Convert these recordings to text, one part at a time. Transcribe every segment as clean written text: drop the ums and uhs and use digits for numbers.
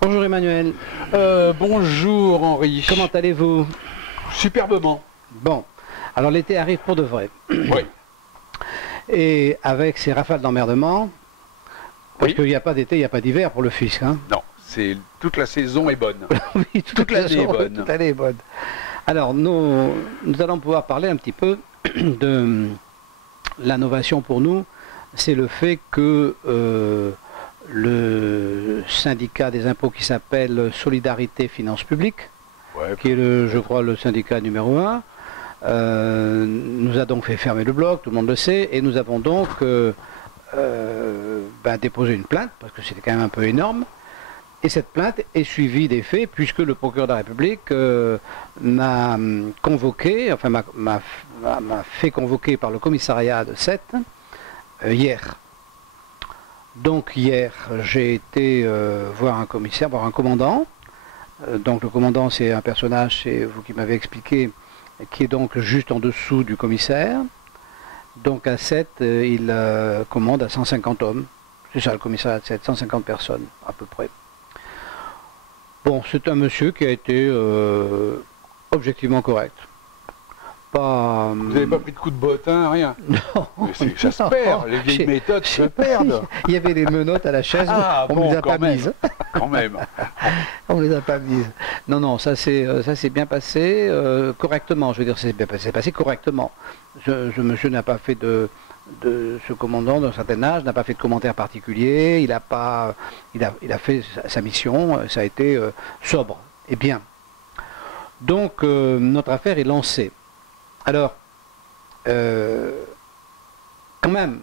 Bonjour Emmanuel. Bonjour Henri. Comment allez-vous? Superbement. Bon, alors l'été arrive pour de vrai. Oui. Et avec ces rafales d'emmerdement, parce Oui. qu'il n'y a pas d'été, il n'y a pas d'hiver pour le fisc. Hein. Non, toute la saison est bonne. Oui, Toute l'année est bonne. Toute l'année est bonne. Alors nous allons pouvoir parler un petit peu de l'innovation pour nous. C'est le fait que le syndicat des impôts qui s'appelle Solidarité Finances Publiques, Ouais, qui est, je crois, le syndicat numéro 1, nous a donc fait fermer le bloc, tout le monde le sait, et nous avons donc déposé une plainte, parce que c'était quand même un peu énorme, et cette plainte est suivie des faits, puisque le procureur de la République m'a convoqué, enfin m'a fait convoquer par le commissariat de Sète hier. Donc hier, j'ai été voir un commissaire, voir un commandant. Donc le commandant, c'est un personnage, c'est vous qui m'avez expliqué, qui est donc juste en dessous du commissaire. Donc à 7, il commande à 150 hommes. C'est ça le commissariat de 7, 150 personnes à peu près. Bon, c'est un monsieur qui a été objectivement correct. Pas, vous n'avez pas pris de coup de bottin, rien. Non, Ça se perd, les vieilles méthodes se perdent. Il y avait les menottes à la chaise, on ne bon, les a pas même. mises. Quand même. On ne les a pas mises. Non, non, ça s'est bien passé correctement. Je veux dire, c'est passé correctement. Ce monsieur n'a pas fait ce commandant d'un certain âge n'a pas fait de commentaires particuliers. Il a fait sa mission. Ça a été sobre et bien. Donc notre affaire est lancée. Alors, quand même,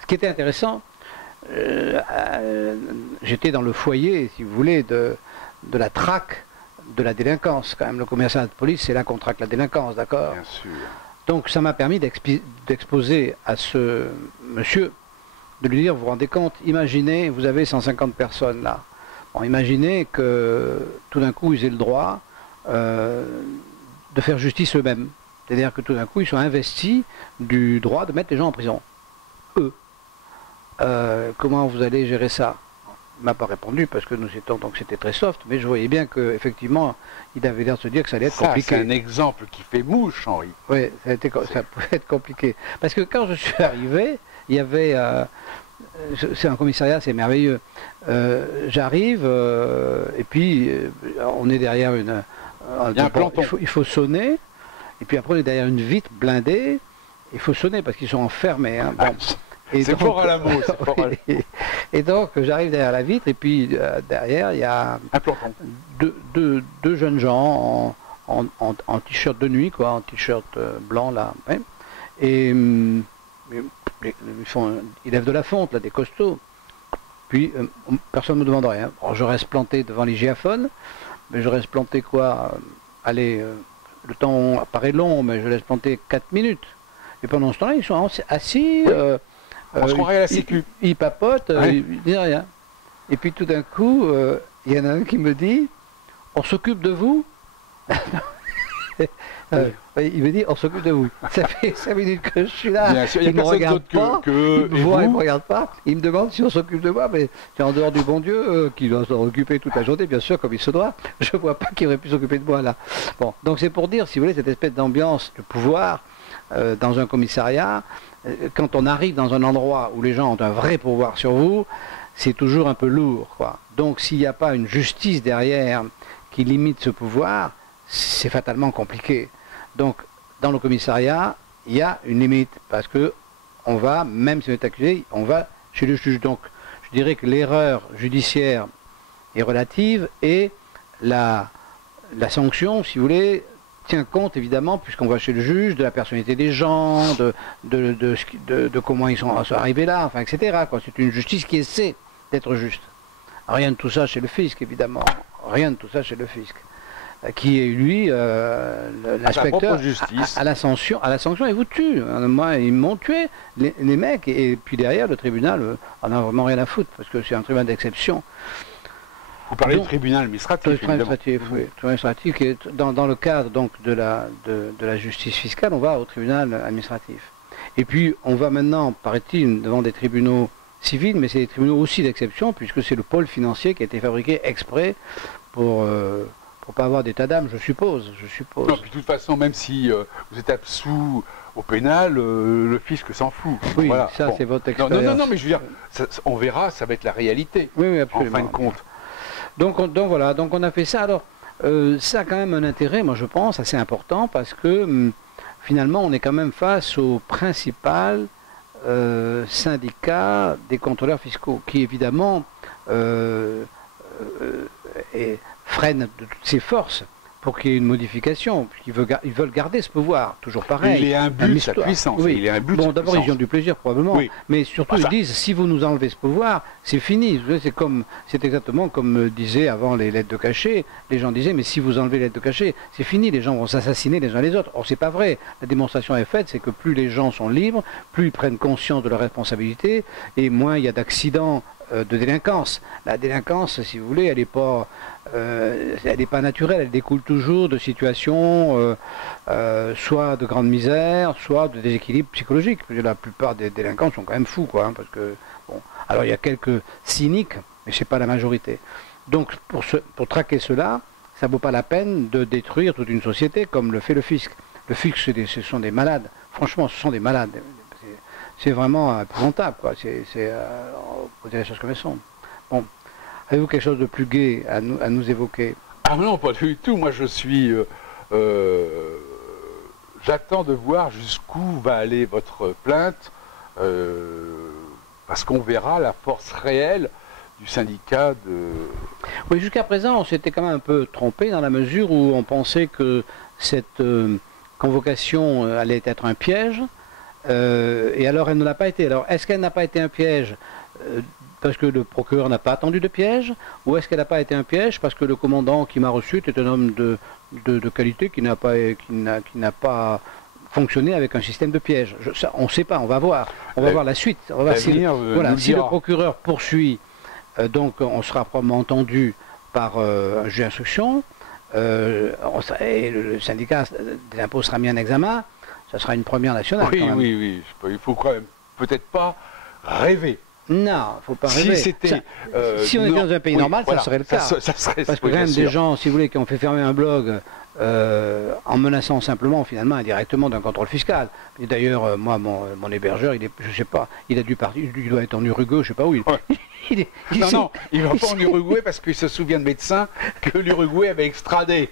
ce qui était intéressant, j'étais dans le foyer, si vous voulez, de la traque de la délinquance. Quand même, le commissariat de police, c'est là qu'on traque la délinquance, d'accord? Bien sûr. Donc ça m'a permis d'exposer à ce monsieur, de lui dire, vous vous rendez compte, imaginez, vous avez 150 personnes là. Bon, imaginez que tout d'un coup, ils aient le droit de faire justice eux-mêmes. C'est-à-dire que tout d'un coup, ils sont investis du droit de mettre les gens en prison. Eux. Comment vous allez gérer ça? Il ne m'a pas répondu parce que nous étions, donc c'était très soft, mais je voyais bien qu'effectivement, il avait l'air de se dire que ça allait être compliqué. C'est un exemple qui fait mouche, Henri. Oui, ça pouvait être compliqué. Parce que quand je suis arrivé, il y avait... c'est un commissariat, c'est merveilleux. J'arrive, et puis on est derrière une... Il y a un planton. Il faut sonner. Et puis après, on est derrière une vitre blindée. Il faut sonner parce qu'ils sont enfermés. Hein. Bon. C'est fort à la mot. Et donc, j'arrive derrière la vitre. Et puis, derrière, il y a un planton. Deux jeunes gens en t-shirt de nuit, quoi, en t-shirt blanc, là. Ouais. Et ils lèvent de la fonte, là, des costauds. Puis, personne ne me demande rien. Alors, je reste planté devant les giaphones. Mais je reste planté, quoi, allez... le temps paraît long, mais je laisse planter 4 minutes. Et pendant ce temps-là, ils sont assis, on se croirait à la sécu. Ils papotent, ouais. Ils disent rien. Et puis tout d'un coup, il y en a un qui me dit, on s'occupe de vous. Il me dit, on s'occupe de vous. Ça fait 5 minutes que je suis là. Bien sûr, il ne me regarde pas, il me me regarde pas. Il me demande si on s'occupe de moi, mais c'est en dehors du bon Dieu qui doit s'en occuper toute la journée, bien sûr, comme il se doit. Je ne vois pas qui aurait pu s'occuper de moi là. Bon, donc c'est pour dire, si vous voulez, cette espèce d'ambiance de pouvoir dans un commissariat, quand on arrive dans un endroit où les gens ont un vrai pouvoir sur vous, c'est toujours un peu lourd, quoi. Donc s'il n'y a pas une justice derrière qui limite ce pouvoir, c'est fatalement compliqué. Donc, dans le commissariat, il y a une limite, parce que on va, même si on est accusé, on va chez le juge. Donc, je dirais que l'erreur judiciaire est relative et la sanction, si vous voulez, tient compte évidemment, puisqu'on va chez le juge, de la personnalité des gens, de comment ils sont arrivés là, enfin, etc. C'est une justice qui essaie d'être juste. Rien de tout ça chez le fisc, évidemment. Rien de tout ça chez le fisc. Qui est lui l'inspecteur à la sanction et vous tue. Moi, ils m'ont tué les mecs et puis derrière le tribunal en a vraiment rien à foutre parce que c'est un tribunal d'exception. Vous parlez du tribunal administratif, administratif, oui. Tribunal administratif qui est dans le cadre donc de la justice fiscale, on va au tribunal administratif. Et puis on va maintenant, paraît-il, devant des tribunaux civils, mais c'est des tribunaux aussi d'exception, puisque c'est le pôle financier qui a été fabriqué exprès pour pas avoir d'état d'âme, je suppose. Non, puis de toute façon, même si vous êtes absous au pénal, le fisc s'en fout. Oui, voilà. ça c'est votre expérience. Non, mais je veux dire, on verra, ça va être la réalité. Oui, absolument. En fin de compte. Donc voilà, donc on a fait ça. Alors, ça a quand même un intérêt, moi je pense, assez important, parce que finalement, on est quand même face au principal syndicat des contrôleurs fiscaux, qui évidemment freine de toutes ses forces pour qu'il y ait une modification. Ils veulent garder ce pouvoir, toujours pareil. Il est un but de sa puissance. Oui. Il est un but bon, d'abord, ils y ont du plaisir, probablement. Oui. Mais surtout, ils disent, si vous nous enlevez ce pouvoir, c'est fini. C'est exactement comme disaient avant les lettres de cachet. Les gens disaient, mais si vous enlevez les lettres de cachet, c'est fini. Les gens vont s'assassiner les uns les autres. Or, c'est pas vrai. La démonstration est faite, c'est que plus les gens sont libres, plus ils prennent conscience de leurs responsabilités, et moins il y a d'accidents de délinquance. La délinquance, si vous voulez, elle n'est pas naturelle, elle découle toujours de situations soit de grande misère, soit de déséquilibre psychologique. La plupart des délinquants sont quand même fous, quoi, parce que, bon, alors il y a quelques cyniques, mais c'est pas la majorité. Donc pour traquer cela, ça vaut pas la peine de détruire toute une société comme le fait le fisc. Le fisc, ce sont des malades. Franchement, ce sont des malades. C'est vraiment épouvantable, quoi. Faut dire les choses comme elles sont. Bon, avez-vous quelque chose de plus gai à nous évoquer? Ah non, pas du tout. Moi, je suis... j'attends de voir jusqu'où va aller votre plainte, parce qu'on verra la force réelle du syndicat de... Oui, jusqu'à présent, on s'était quand même un peu trompé dans la mesure où on pensait que cette convocation allait être un piège. Et alors elle ne l'a pas été. Alors est-ce qu'elle n'a pas été un piège parce que le procureur n'a pas attendu de piège, ou est-ce qu'elle n'a pas été un piège parce que le commandant qui m'a reçu est un homme de qualité qui n'a pas fonctionné avec un système de piège? On ne sait pas, on va voir. On va voir la suite. On va voir si le procureur poursuit, donc on sera probablement entendu par un juge d'instruction, et le syndicat des impôts sera mis en examen. Ça sera une première nationale. Oui, quand même. oui. Il faut quand même peut-être pas rêver. Non, il ne faut pas rêver. Si on était dans un pays normal, ça serait le cas. Ça serait, parce que quand même des gens, si vous voulez, qui ont fait fermer un blog en menaçant simplement, finalement, indirectement d'un contrôle fiscal. Et d'ailleurs, moi, mon hébergeur, je sais pas, il a dû partir, il doit être en Uruguay, je sais pas où. Ouais. Non, il va pas en Uruguay parce qu'il se souvient de médecins que l'Uruguay avait extradé.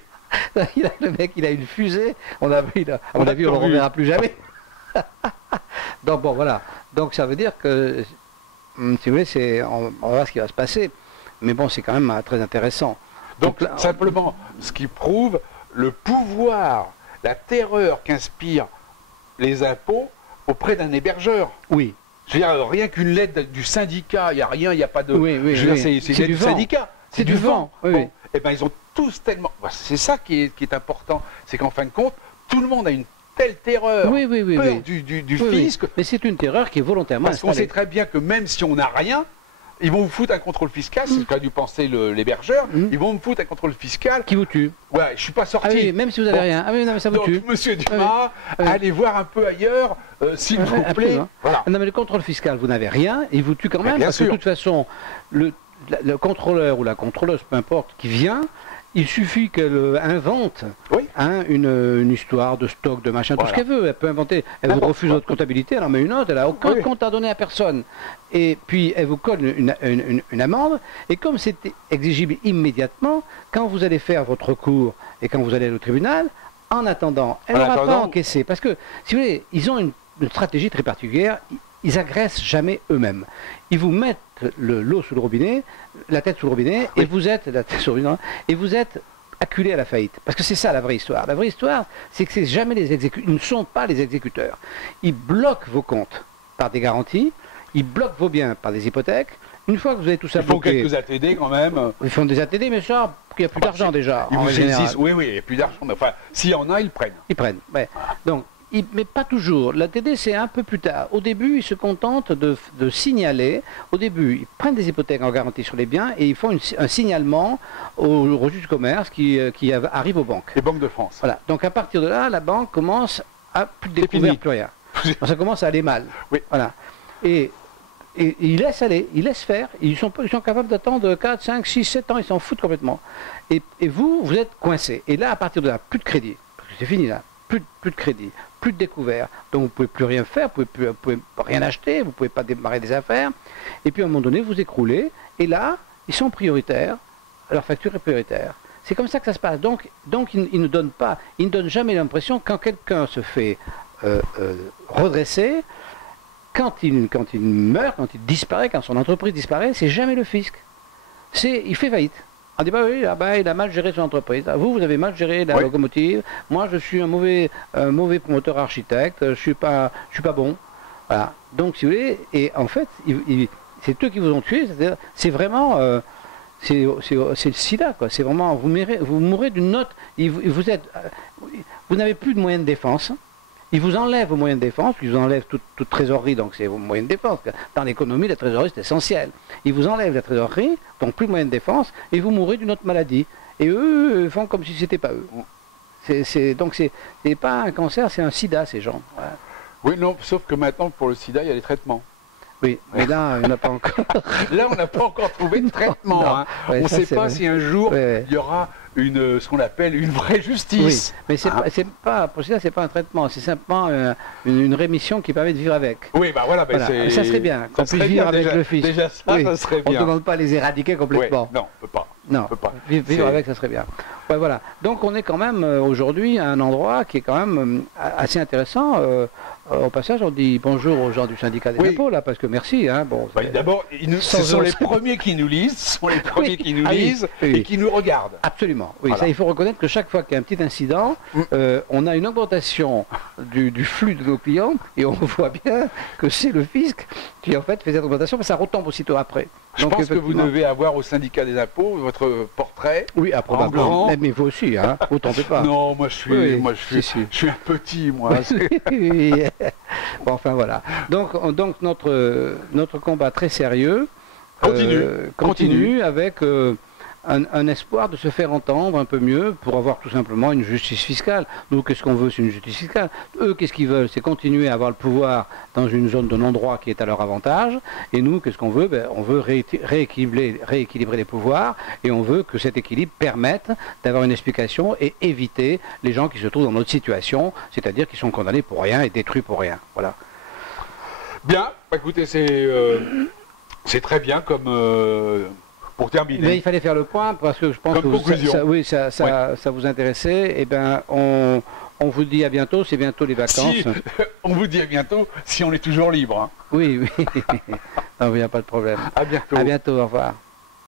Le mec, il a une fusée, à mon avis, on ne le reverra plus jamais. Donc bon, voilà. Donc ça veut dire que, si vous voulez, on va voir ce qui va se passer. Mais bon, c'est quand même très intéressant. Donc là, simplement, ce qui prouve le pouvoir, la terreur qu'inspirent les impôts auprès d'un hébergeur. Oui. Je veux dire, rien qu'une lettre du syndicat, il n'y a rien, il n'y a pas de... Oui, c'est du syndicat. C'est du vent. Oui, bon. Eh bien, ils ont tous tellement... C'est ça qui est important. C'est qu'en fin de compte, tout le monde a une telle terreur, peur du fisc. Mais c'est une terreur qui est volontairement installée. Parce qu'on sait très bien que même si on n'a rien, ils vont vous foutre un contrôle fiscal, c'est ce qu'a dû penser l'hébergeur, ils vont me foutre un contrôle fiscal... Qui vous tue. Ouais, je suis pas sorti. Ah oui, même si vous n'avez rien. Ah oui, non, mais ça vous tue. Donc, monsieur Dumas, allez voir un peu ailleurs, s'il vous plaît. Voilà. Non, mais le contrôle fiscal, vous n'avez rien, il vous tue quand même, parce que de toute façon, le contrôleur ou la contrôleuse, peu importe, qui vient, il suffit qu'elle invente une histoire de stock, de machin, tout ce qu'elle veut. Elle peut inventer, elle vous refuse votre comptabilité, elle en met une autre, elle n'a aucun compte à donner à personne. Et puis elle vous colle une amende, et comme c'est exigible immédiatement, quand vous allez faire votre recours et quand vous allez aller au tribunal, en attendant, elle n'aura pas encaissé. Parce que, si vous voulez, ils ont une stratégie très particulière. Ils agressent jamais eux-mêmes. Ils vous mettent l'eau sous le robinet, la tête sous le robinet, et vous êtes acculé à la faillite. Parce que c'est ça la vraie histoire. La vraie histoire, c'est que c'est jamais ils ne sont pas les exécuteurs. Ils bloquent vos comptes par des garanties, ils bloquent vos biens par des hypothèques. Une fois que vous avez tout ça bloqué... Ils font quelques ATD quand même. Ils font des ATD, mais ça, il n'y a plus d'argent déjà. Ils vous saisissent, oui, il n'y a plus d'argent. Mais enfin, s'il y en a, ils prennent. Ils prennent, ouais. Donc, mais pas toujours. L'ATD, c'est un peu plus tard. Au début, ils se contentent de signaler. Au début, ils prennent des hypothèques en garantie sur les biens et ils font un signalement au registre du commerce qui arrive aux banques. Les banques de France. Voilà. Donc à partir de là, la banque commence à plus découvrir plus rien. Donc, ça commence à aller mal. Oui. Voilà. Et Et ils laissent aller, ils laissent faire, ils sont capables d'attendre 4, 5, 6, 7 ans, ils s'en foutent complètement. Et vous êtes coincé. Et là, à partir de là, plus de crédit, parce que c'est fini là, plus de crédit, plus de découvert, donc vous ne pouvez plus rien faire, vous ne pouvez rien acheter, vous ne pouvez pas démarrer des affaires, et puis à un moment donné, vous écroulez, et là, ils sont prioritaires, leur facture est prioritaire. C'est comme ça que ça se passe. Donc ils ne donnent jamais l'impression, quand quelqu'un se fait redresser, quand il meurt, quand il disparaît, quand son entreprise disparaît, c'est jamais le fisc. Il fait faillite. On dit, bah oui, il a mal géré son entreprise. Vous avez mal géré la locomotive. Moi, je suis un mauvais promoteur architecte. Je suis pas bon. Voilà. Donc, si vous voulez, et en fait, c'est eux qui vous ont tué. C'est vraiment, c'est le sida, quoi. C'est vraiment, vous mourrez d'une note. Vous n'avez plus de moyens de défense. Ils vous enlèvent vos moyens de défense, ils vous enlèvent toute trésorerie, donc c'est vos moyens de défense. Dans l'économie, la trésorerie, c'est essentiel. Ils vous enlèvent la trésorerie, donc plus de moyens de défense, et vous mourrez d'une autre maladie. Et eux font comme si c'était pas eux. Donc c'est pas un cancer, c'est un sida, ces gens. Voilà. Oui, non, sauf que maintenant, pour le sida, il y a des traitements. Oui, mais là, on n'a pas encore... Là, on n'a pas encore trouvé de traitement. Hein. Ouais, on ne sait pas si un jour, il y aura ce qu'on appelle une vraie justice. Oui, mais pour cela, c'est pas un traitement, c'est simplement une rémission qui permet de vivre avec. Oui, bah voilà. Mais ça serait bien qu'on puisse vivre avec le fisc. Déjà ça serait bien. On ne demande pas à les éradiquer complètement. Oui, non, on peut pas. Non, vivre avec, ça serait bien. Ouais, voilà. Donc on est quand même aujourd'hui à un endroit qui est quand même assez intéressant. Au passage, on dit bonjour aux gens du syndicat des impôts, là, parce que merci. Hein, bon, d'abord, ce sont les premiers qui nous lisent, et qui nous regardent. Absolument. Oui, voilà. Ça, il faut reconnaître que chaque fois qu'il y a un petit incident, on a une augmentation du flux de nos clients, et on voit bien que c'est le fisc qui, en fait, fait cette augmentation, mais ça retombe aussitôt après. Je pense que vous devez avoir au syndicat des impôts votre portret. Oui, probablement. Mais vous aussi, hein, vous ne trompez pas. Non, moi je suis un petit, moi. Bon, enfin voilà. Donc notre combat très sérieux continue avec un espoir de se faire entendre un peu mieux pour avoir tout simplement une justice fiscale. Nous, qu'est-ce qu'on veut? C'est une justice fiscale. Eux, qu'est-ce qu'ils veulent? C'est continuer à avoir le pouvoir dans une zone de non-droit qui est à leur avantage. Et nous, qu'est-ce qu'on veut? On veut rééquilibrer les pouvoirs, et on veut que cet équilibre permette d'avoir une explication et éviter les gens qui se trouvent dans notre situation, c'est-à-dire qui sont condamnés pour rien et détruits pour rien. Voilà. Bien, écoutez, c'est très bien comme... Pour terminer. Mais il fallait faire le point parce que je pense que ça vous intéressait. Eh bien, on vous dit à bientôt, c'est bientôt les vacances. On vous dit à bientôt si on est toujours libre. Hein. Oui. Non, il n'y a pas de problème. À bientôt. À bientôt, au revoir.